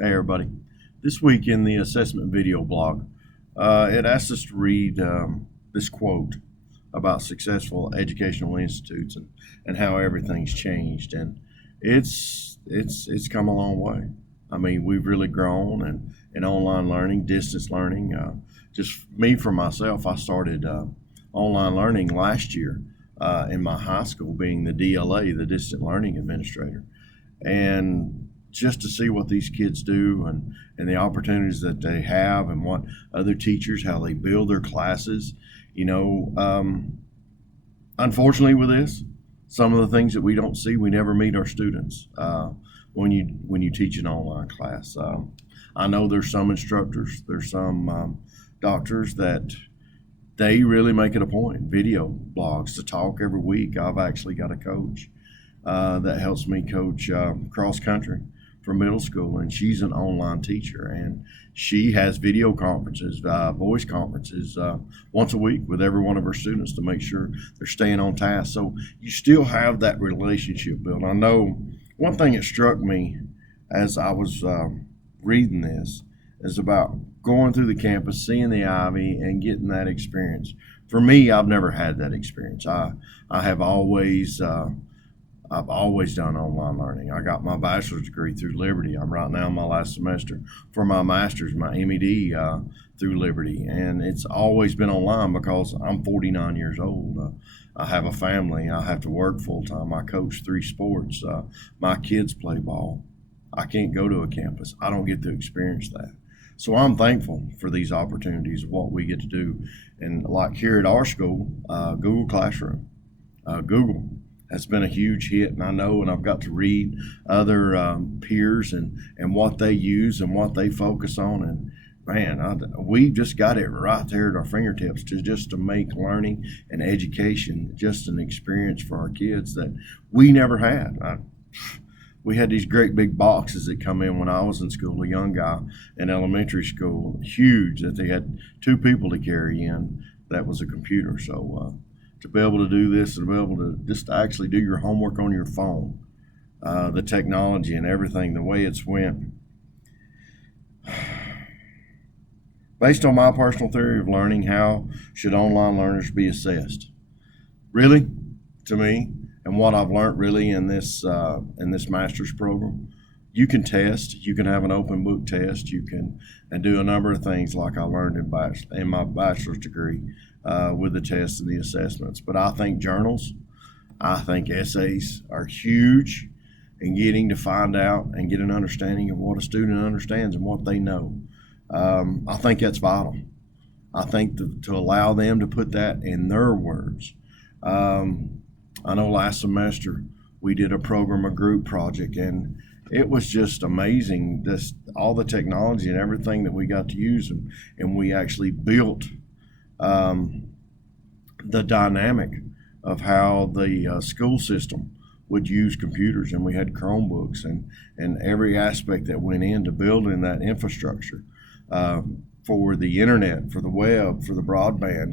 Hey everybody. This week in the assessment video blog, it asked us to read this quote about successful educational institutes and how everything's changed. And it's come a long way. I mean, we've really grown and in online learning, distance learning. Just me for myself, I started online learning last year in my high school, being the DLA, the Distant Learning Administrator. And just to see what these kids do and the opportunities that they have and what other teachers, how they build their classes. You know, unfortunately with this, some of the things that we don't see, we never meet our students when you teach an online class. I know there's some instructors, there's some doctors that they really make it a point, video blogs to talk every week. I've actually got a coach that helps me coach cross country for middle school, and she's an online teacher, and she has video conferences, voice conferences once a week with every one of her students to make sure they're staying on task. So you still have that relationship built. I know one thing that struck me as I was reading this is about going through the campus, seeing the Ivy, and getting that experience. For me, I've never had that experience. I have always I've always done online learning. I got my bachelor's degree through Liberty. I'm right now in my last semester for my master's, my MED through Liberty. And it's always been online because I'm 49 years old. I have a family. I have to work full time. I coach 3 sports. My kids play ball. I can't go to a campus. I don't get to experience that. So I'm thankful for these opportunities, what we get to do. And like here at our school, Google Classroom, Google has been a huge hit, and I know, and I've got to read other peers and what they use and what they focus on, and man, we've just got it right there at our fingertips to make learning and education just an experience for our kids that we never had. We had these great big boxes that come in when I was in school, a young guy in elementary school, huge, that they had 2 people to carry in. That was a computer. So to be able to do this and be able to just actually do your homework on your phone, the technology and everything, the way it's went. Based on my personal theory of learning, how should online learners be assessed? Really, to me, and what I've learned really in this master's program, you can test. You can have an open book test. You can and do a number of things like I learned in my bachelor's degree with the tests and the assessments. But I think journals, I think essays are huge in getting to find out and get an understanding of what a student understands and what they know. I think that's vital. I think to allow them to put that in their words. I know last semester we did a program, a group project, and it was just amazing, this all the technology and everything that we got to use, and we actually built the dynamic of how the school system would use computers, and we had Chromebooks and every aspect that went into building that infrastructure for the internet, for the web, for the broadband,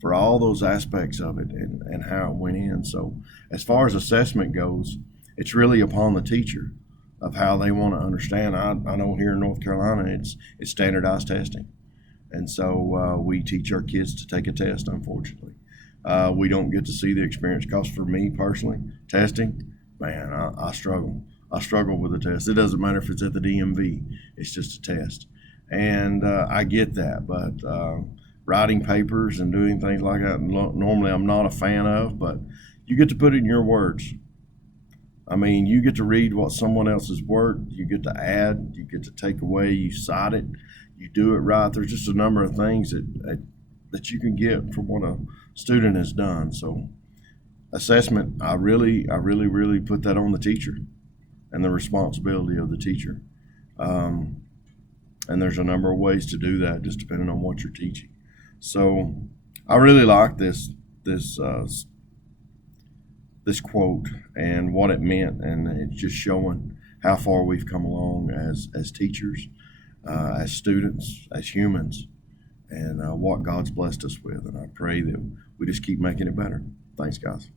for all those aspects of it and how it went in. So as far as assessment goes, it's really upon the teacher of how they want to understand. I know here in North Carolina, it's standardized testing. And so we teach our kids to take a test, unfortunately. We don't get to see the experience because for me personally, testing, man, I struggle. I struggle with the test. It doesn't matter if it's at the DMV, it's just a test. And I get that, but writing papers and doing things like that, normally I'm not a fan of, but you get to put it in your words. I mean, you get to read what someone else's work, you get to add, you get to take away, you cite it, you do it right. There's just a number of things that you can get from what a student has done. So assessment, I really put that on the teacher and the responsibility of the teacher. And there's a number of ways to do that, just depending on what you're teaching. So I really like this quote and what it meant, and it's just showing how far we've come along as teachers, as students, as humans, and what God's blessed us with. And I pray that we just keep making it better. Thanks, guys.